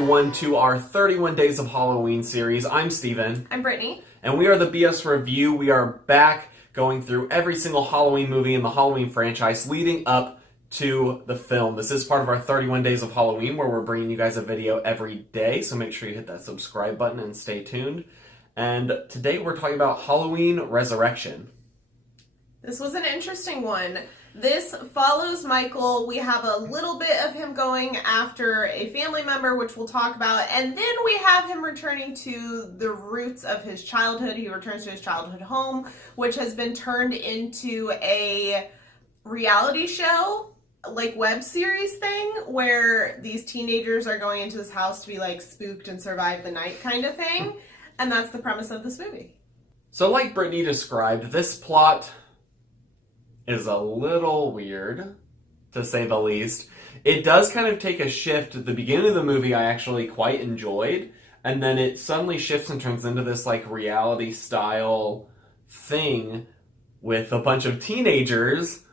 everyone to our 31 Days of Halloween series. I'm Steven. I'm Brittany. And we are the BS Review. We are back going through every single Halloween movie in the Halloween franchise leading up to the film. This is part of our 31 Days of Halloween where we're bringing you guys a video every day. So make sure you hit that subscribe button and stay tuned. And today we're talking about Halloween Resurrection. This was an interesting one. This follows Michael. We have a little bit of him going after a family member, which we'll talk about, and then we have him returning to the roots of his childhood. He returns to his childhood home, which has been turned into a reality show, like web series thing, where these teenagers are going into this house to be like spooked and survive the night kind of thing, and that's the premise of this movie. So like Brittany described, this plot is a little weird, to say the least. It does kind of take a shift. At the beginning of the movie, I actually quite enjoyed, and then it suddenly shifts and turns into this like reality style thing with a bunch of teenagers,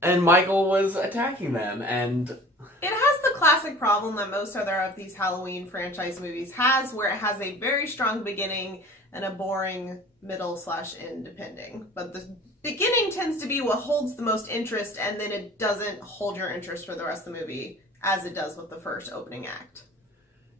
and Michael was attacking them, and it has the classic problem that most other of these Halloween franchise movies has, where it has a very strong beginning and a boring middle/end, depending. But the beginning tends to be what holds the most interest, and then it doesn't hold your interest for the rest of the movie, as it does with the first opening act.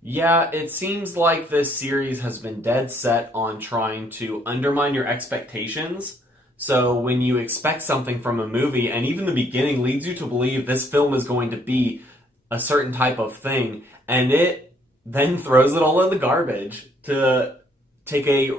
Yeah, it seems like this series has been dead set on trying to undermine your expectations. So when you expect something from a movie, and even the beginning leads you to believe this film is going to be a certain type of thing, and it then throws it all in the garbage to take a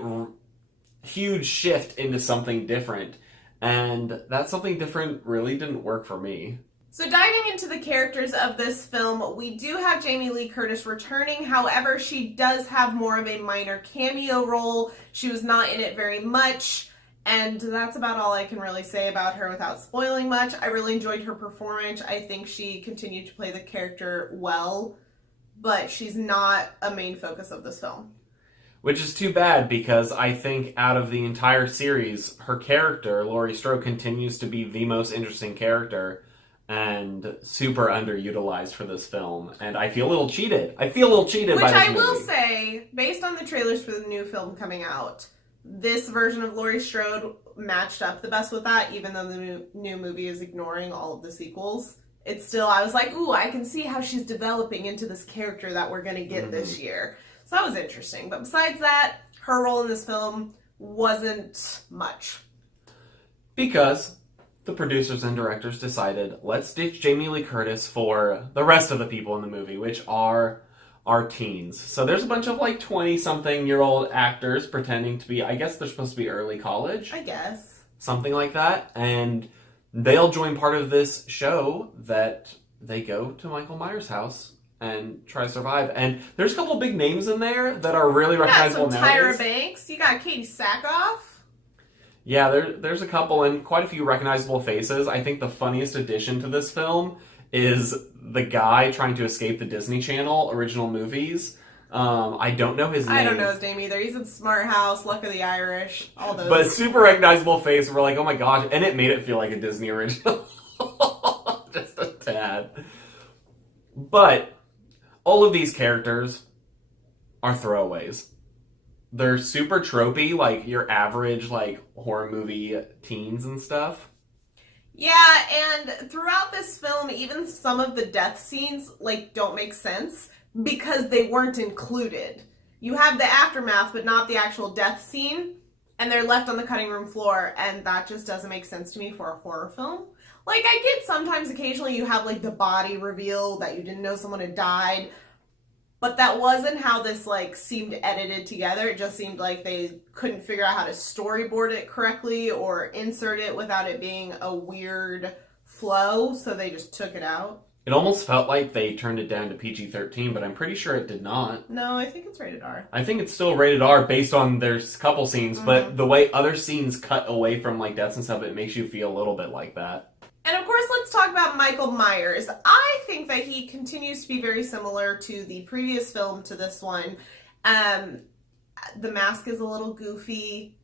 huge shift into something different. And that something different really didn't work for me. So diving into the characters of this film, we do have Jamie Lee Curtis returning. However, she does have more of a minor cameo role. She was not in it very much. And that's about all I can really say about her without spoiling much. I really enjoyed her performance. I think she continued to play the character well, but she's not a main focus of this film. Which is too bad, because I think out of the entire series, her character, Laurie Strode, continues to be the most interesting character and super underutilized for this film. And I feel a little cheated. By this movie. Which I will say, based on the trailers for the new film coming out, this version of Laurie Strode matched up the best with that, even though the new movie is ignoring all of the sequels. It's still, I was like, ooh, I can see how she's developing into this character that we're going to get this year. So that was interesting. But besides that, her role in this film wasn't much. Because the producers and directors decided, let's ditch Jamie Lee Curtis for the rest of the people in the movie, which are our teens. So there's a bunch of like 20-something-year-old actors pretending to be, I guess they're supposed to be early college. I guess. Something like that. And they'll join part of this show that they go to Michael Myers' house and try to survive. And there's a couple big names in there that are really recognizable nowadays. You got some Tyra Banks. You got Katie Sackhoff. Yeah, there's a couple and quite a few recognizable faces. I think the funniest addition to this film is the guy trying to escape the Disney Channel original movies. I don't know his name. I don't know his name either. He's in Smart House, Luck of the Irish, all those. But super recognizable face. We're like, oh my gosh. And it made it feel like a Disney original. Just a tad. But all of these characters are throwaways. They're super tropey, like your average like horror movie teens and stuff. Yeah, and throughout this film, even some of the death scenes like don't make sense because they weren't included. You have the aftermath, but not the actual death scene, and they're left on the cutting room floor, and that just doesn't make sense to me for a horror film. Like, I get sometimes occasionally you have like the body reveal that you didn't know someone had died, but that wasn't how this like seemed edited together. It just seemed like they couldn't figure out how to storyboard it correctly or insert it without it being a weird flow, so they just took it out. It almost felt like they turned it down to PG-13, but I'm pretty sure it did not. No, I think it's rated R. I think it's still rated R based on there's a couple scenes, but the way other scenes cut away from like deaths and stuff, it makes you feel a little bit like that. And of course, let's talk about Michael Myers. I think that he continues to be very similar to the previous film to this one. The mask is a little goofy.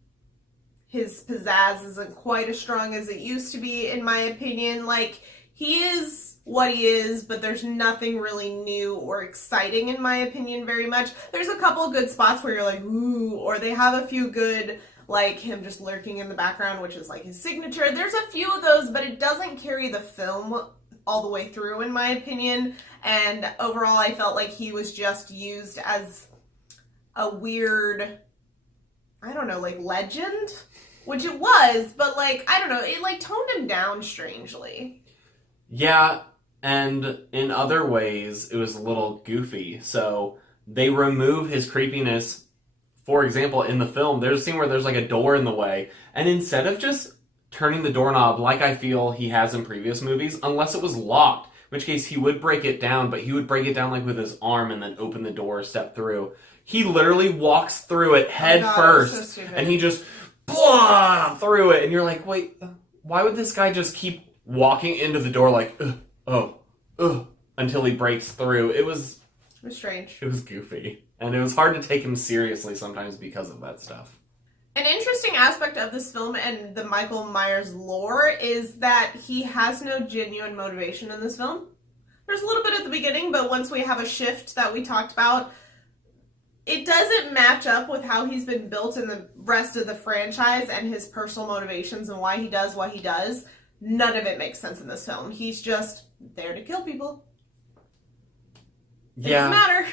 His pizzazz isn't quite as strong as it used to be, in my opinion. Like, he is what he is, but there's nothing really new or exciting in my opinion very much. There's a couple of good spots where you're like, ooh, or they have a few good, like him just lurking in the background, which is like his signature. There's a few of those, but it doesn't carry the film all the way through in my opinion. And overall, I felt like he was just used as a weird, I don't know, like legend, which it was, but like, I don't know, it like toned him down strangely. Yeah, and in other ways, it was a little goofy. So they remove his creepiness. For example, in the film, there's a scene where there's like a door in the way, and instead of just turning the doorknob like I feel he has in previous movies, unless it was locked, in which case he would break it down, but he would break it down like with his arm and then open the door, step through. He literally walks through it head first, so and he just blah through it, and you're like, wait, why would this guy just keep walking into the door like, until he breaks through? It was strange. It was goofy, and it was hard to take him seriously sometimes because of that stuff. An interesting aspect of this film and the Michael Myers lore is that he has no genuine motivation in this film. There's a little bit at the beginning, but once we have a shift that we talked about, it doesn't match up with how he's been built in the rest of the franchise and his personal motivations and why he does what he does. None of it makes sense in this film. He's just there to kill people. It doesn't matter.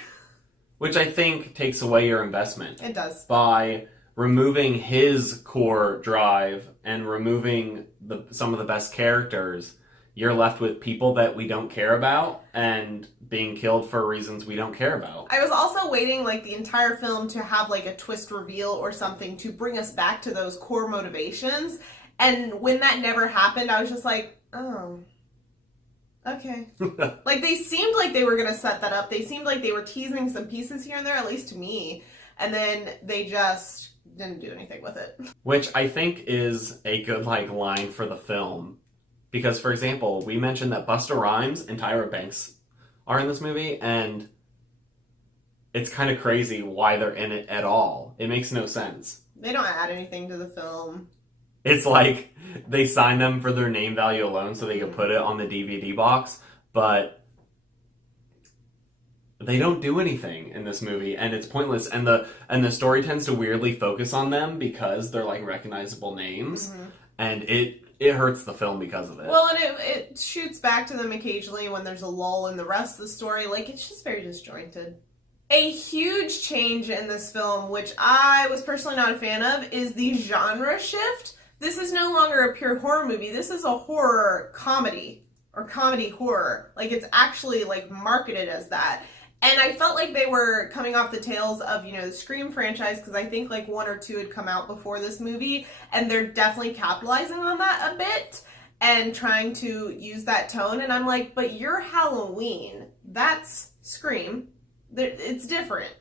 Which I think takes away your investment. It does. By removing his core drive and removing some of the best characters, you're left with people that we don't care about and being killed for reasons we don't care about. I was also waiting like the entire film to have like a twist reveal or something to bring us back to those core motivations. And when that never happened, I was just like, oh, okay. Like they seemed like they were going to set that up. They seemed like they were teasing some pieces here and there, at least to me. And then they just didn't do anything with it. Which I think is a good like line for the film. Because, for example, we mentioned that Busta Rhymes and Tyra Banks are in this movie, and it's kind of crazy why they're in it at all. It makes no sense. They don't add anything to the film. It's like they signed them for their name value alone so they could put it on the DVD box, but they don't do anything in this movie, and it's pointless. And the story tends to weirdly focus on them because they're like recognizable names, and it hurts the film because of it. Well, and it shoots back to them occasionally when there's a lull in the rest of the story. Like, it's just very disjointed. A huge change in this film, which I was personally not a fan of, is the genre shift. This is no longer a pure horror movie. This is a horror comedy, or comedy horror. Like, it's actually, like, marketed as that. And I felt like they were coming off the tails of, you know, the Scream franchise, because I think like 1 or 2 had come out before this movie, and they're definitely capitalizing on that a bit and trying to use that tone. And I'm like, but you're Halloween. That's Scream. It's different.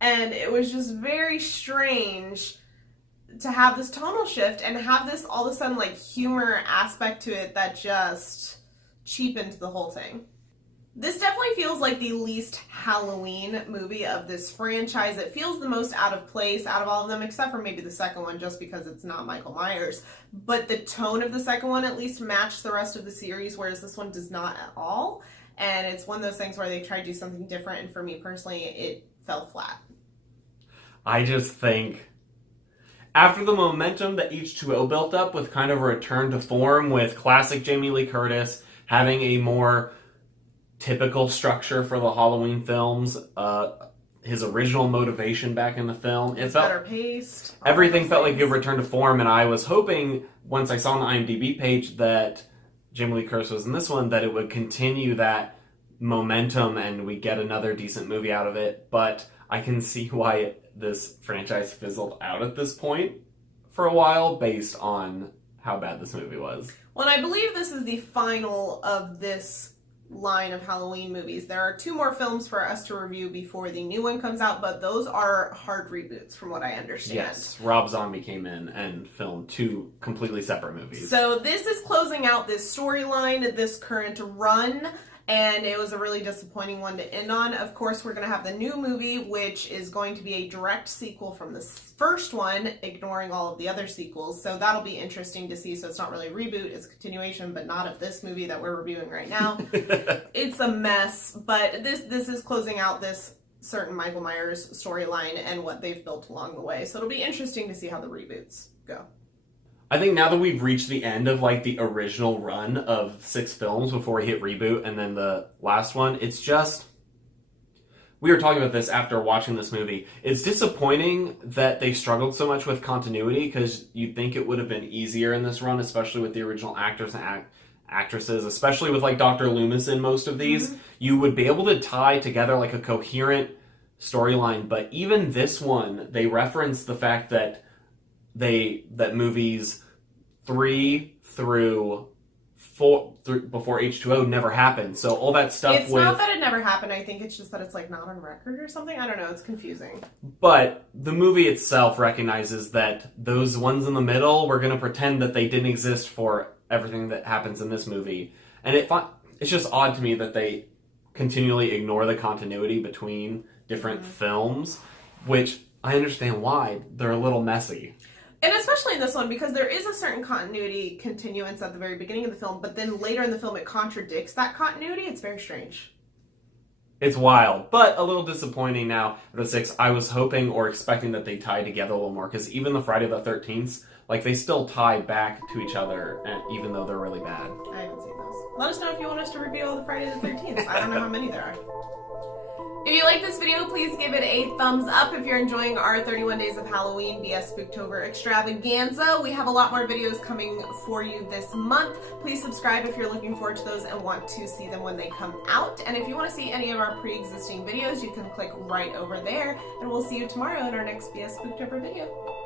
And it was just very strange to have this tonal shift and have this all of a sudden like humor aspect to it that just cheapened the whole thing. This definitely feels like the least Halloween movie of this franchise. It feels the most out of place out of all of them, except for maybe the second one, just because it's not Michael Myers. But the tone of the second one at least matched the rest of the series, whereas this one does not at all. And it's one of those things where they try to do something different, and for me personally, it fell flat. I just think after the momentum that H2O built up with kind of a return to form with classic Jamie Lee Curtis having a more typical structure for the Halloween films, his original motivation back in the film, it felt better paced. Everything felt like a return to form, and I was hoping once I saw on the IMDb page that Jamie Lee Curtis was in this one that it would continue that momentum and we get another decent movie out of it. But I can see why this franchise fizzled out at this point for a while based on how bad this movie was. Well, and I believe this is the final of this line of Halloween movies. There are 2 more films for us to review before the new one comes out, but those are hard reboots from what I understand. Yes, Rob Zombie came in and filmed 2 completely separate movies. So this is closing out this storyline, this current run, and it was a really disappointing one to end on. Of course, we're going to have the new movie, which is going to be a direct sequel from the first one, ignoring all of the other sequels. So that'll be interesting to see. So it's not really a reboot, it's a continuation, but not of this movie that we're reviewing right now. It's a mess, but this is closing out this certain Michael Myers storyline and what they've built along the way. So it'll be interesting to see how the reboots go. I think now that we've reached the end of like the original run of 6 films before we hit reboot and then the last one, it's just, we were talking about this after watching this movie. It's disappointing that they struggled so much with continuity, because you'd think it would have been easier in this run, especially with the original actors and actresses, especially with like Dr. Loomis in most of these. You would be able to tie together like a coherent storyline, but even this one, they reference the fact that movies 3 through 4 before H2O never happened. So all that stuff it's not that it never happened. I think it's just that it's like not on record or something. I don't know. It's confusing. But the movie itself recognizes that those ones in the middle, we're going to pretend that they didn't exist for everything that happens in this movie. And it's just odd to me that they continually ignore the continuity between different films, which I understand why. They're a little messy. And especially in this one, because there is a certain continuity continuance at the very beginning of the film, but then later in the film it contradicts that continuity. It's very strange. It's wild, but a little disappointing now. The 6, I was hoping or expecting that they tie together a little more, because even the Friday the 13th, like, they still tie back to each other, even though they're really bad. I haven't seen those. Let us know if you want us to review all the Friday the 13th. I don't know how many there are. If you like this video, please give it a thumbs up. If you're enjoying our 31 Days of Halloween BS Spooktober extravaganza, we have a lot more videos coming for you this month. Please subscribe if you're looking forward to those and want to see them when they come out. And if you want to see any of our pre-existing videos, you can click right over there. And we'll see you tomorrow in our next BS Spooktober video.